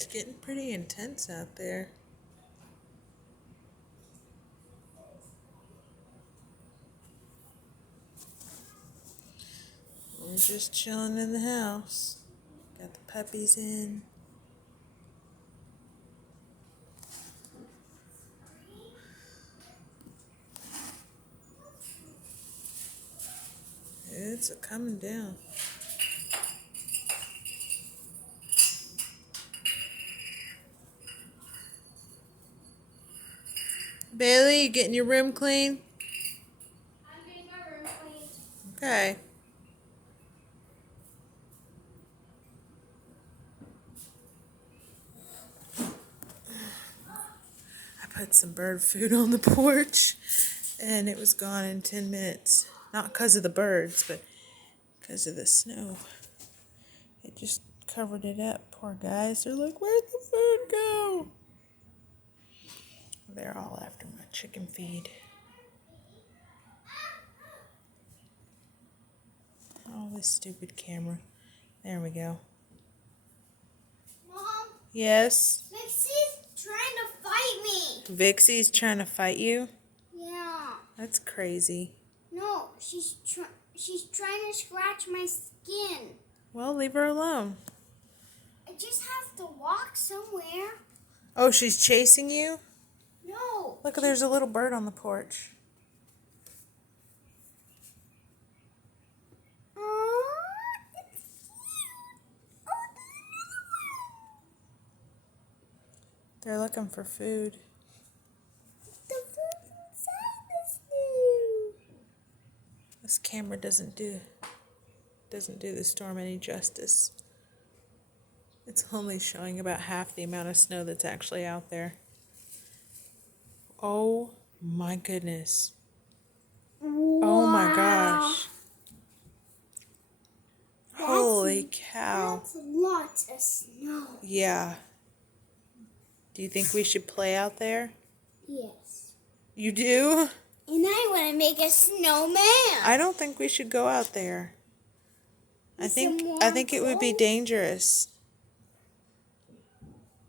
It's getting pretty intense out there. We're just chilling in the house. Got the puppies in. It's coming down. Bailey, you getting your room clean? I'm getting my room clean. Okay. I put some bird food on the porch and it was gone in 10 minutes. Not because of the birds, but because of the snow. It just covered it up. Poor guys. They're like, where'd the food go? They're all after my chicken feed. Oh, this stupid camera. There we go. Mom, Yes? Vixie's trying to fight me. Vixie's trying to fight you? Yeah. That's crazy. No, she's trying to scratch my skin. Well, leave her alone. I just have to walk somewhere. Oh, she's chasing you? No. Look, there's a little bird on the porch. It's cute. Oh, They're looking for food. the food inside the stew. This camera doesn't do the storm any justice. It's only showing about half the amount of snow that's actually out there. Oh my goodness. Oh my gosh. Holy cow. That's lots of snow. Yeah. Do you think we should play out there? Yes. You do? And I want to make a snowman. I don't think we should go out there. I think it would be dangerous.